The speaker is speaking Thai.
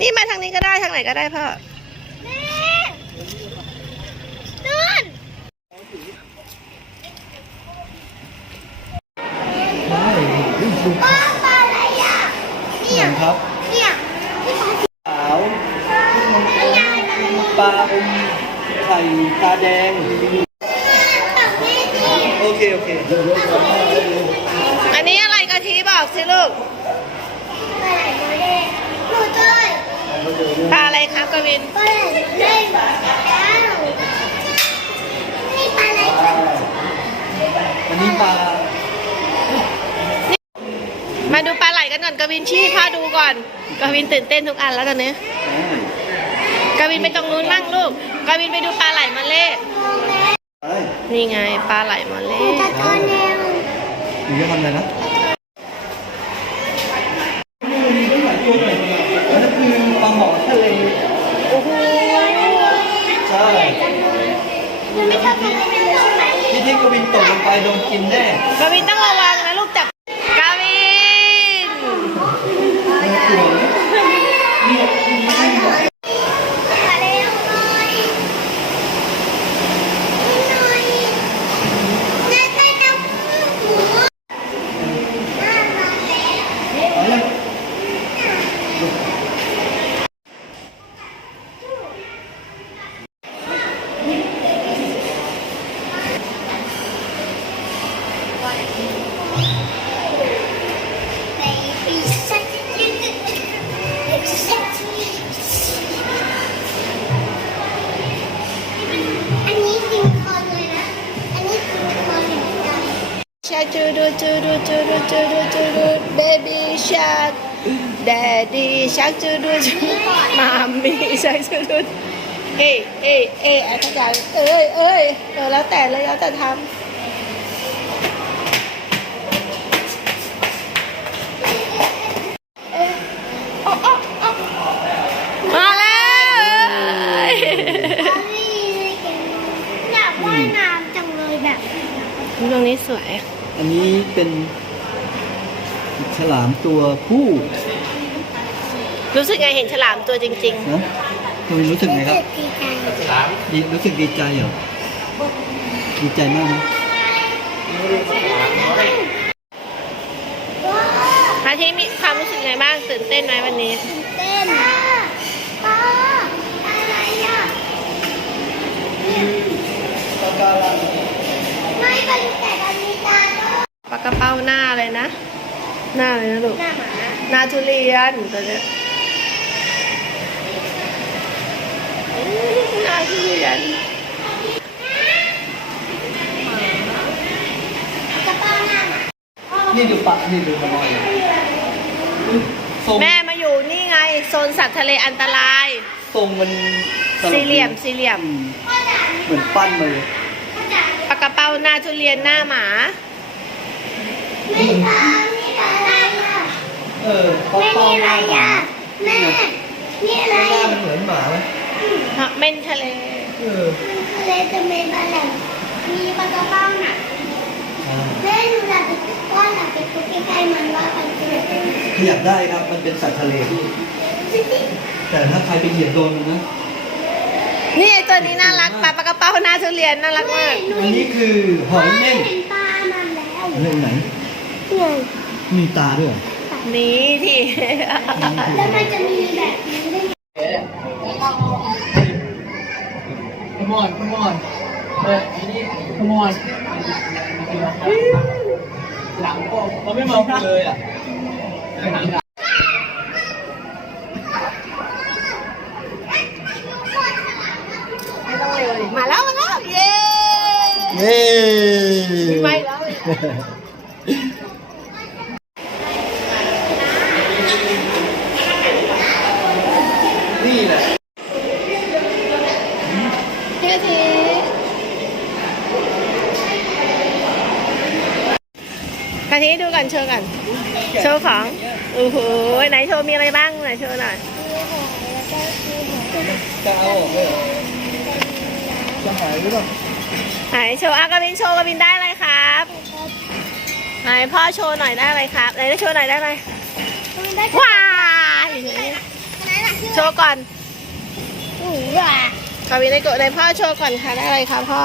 นี่มาทางนี้ก็ได้ทางไหนก็ได้พ่อแม่นู่นได้ดูดูปลาปลาอะไรอะเนี่ยครับเนี่ยที่ปลาสีขาวไม่ยายมันปลาอมไข่ตาแดงตักแม่สิโอเค โอเค อันนี้อะไรกะทิบอกสิลูกปลาไหลโมเดลหนูจ้อย ปลาอะไรครับกวินปลาไหลโมเดลอ้าวนี่ปลาไหลอันนี้ปลามาดูปลาไหลกันก่อนกวินชี้ให้พ่อดูก่อนกวินตื่นเต้นทุกอันแล้วตอนนี้กวินไปตรงนู้นมั่งลูกกวินไปดูปลาไหลมาเล่เอ้ยนี่ไงปลาไหลมาเล่ตาจอแนวหนูจะทำอะไรนะอันนั้นคือปลาหมอทะเล โอ้โห ใช่ มันไม่ชอบมันไม่ชอบไหม ที่ที่กวินตกลง ไปโดนกินแน่กวินต้องระวังนะลูกจับกวินมาเชาจูดูจูดูจูดูจูดูจูดูเบบี้ชาร์กแดดดี้ชักจูดูจูมามีชักจูดูเอ้เอ้เอ้ยอาจารย์เอ้ยเอ้ยเออแล้วแต่เลยแล้วแต่ทำตรงนี้สวย อันนี้เป็นฉลามตัวผู้รู้สึกไงเห็นฉลามตัวจริงนะกวินรู้สึกไงครับ ดีใจดีรู้สึกดีใจเหรอ ดีใจมากไหมว้าวๆอาทิมีความรู้สึกไงบ้างตื่นเต้นไหมวันนี้เต้นปลาอะไรอะ ปลาการัง ไม่บริแต่อันนี้ตาก็ ปลากระ เป้าหน้าเลยนะ หน้าเลยนะลูก หน้าหมาหน้าทุเรียนตัวเนี้ยอื้อหน้าทุเรียนกระเป๋าหน้าหมานี่ดูปลานี่ดูมันลอยทรงแม่มาอยู่นี่ไง โซนสัตว์ทะเลอันตราย ทรงมันตลกดีสี่เหลี่ยมสี่เหลี่ยมอืมเหมือนปั้นมาเลยปลากระเป้าหน้าทุเรียนหน้าหมา ไม่ตาไม่ตาอะไรอะเออปลาไม่เป้ามีหอะไรน้าหมาอะแม่นี่อะไรหน้ามันเหมือนหมาไหมเม่นทะเลเอออะไรจะเป็นอะไรมีปลากระเป๋าหนักอ่าแม่หนูอยากจะว่าอยากไปคุกใกล้มันว่ามันคืออะไรขยับได้ครับมันเป็นสัตว์ทะเล แต่ถ้าใครไปเหยียบโดนมันนะนี่ตัวนี้น่ารักปลาปลากระเป้าหน้าทุเรียนน่ารักมากอันนี้คือหอยเม่นเห็นปลามันแล้วเรื่องไหน มีตาด้วยเหรอนี่ที่ แล้วมันจะมีแบบนี้ด้วย Come on, come on. But, come on. หลังก็เขาไม่มองเลยอะมาแล้ว มาแล้ว เย้เย้ไม่แล้ว นี่แหละ พี่ กะทิกะทิดูกันโชว์กัน โชว์ของโอ้โหไหนโชว์มีอะไรบ้างไหนโชว์หน่อยจะเอาออกเลยเหรอจะหายหรือเปล่าไหนโชว์อากาบินโชว์กาบินได้อะไรครับไหนพ่อโชว์หน่อยได้อะไรครับไหนโชว์หน่อยได้ไรได้ว้ายโชว์ก่อนหนูว่า คาวินาโกะได้พ่อโชว์ก่อนค่ะได้อะไรคะพ่อ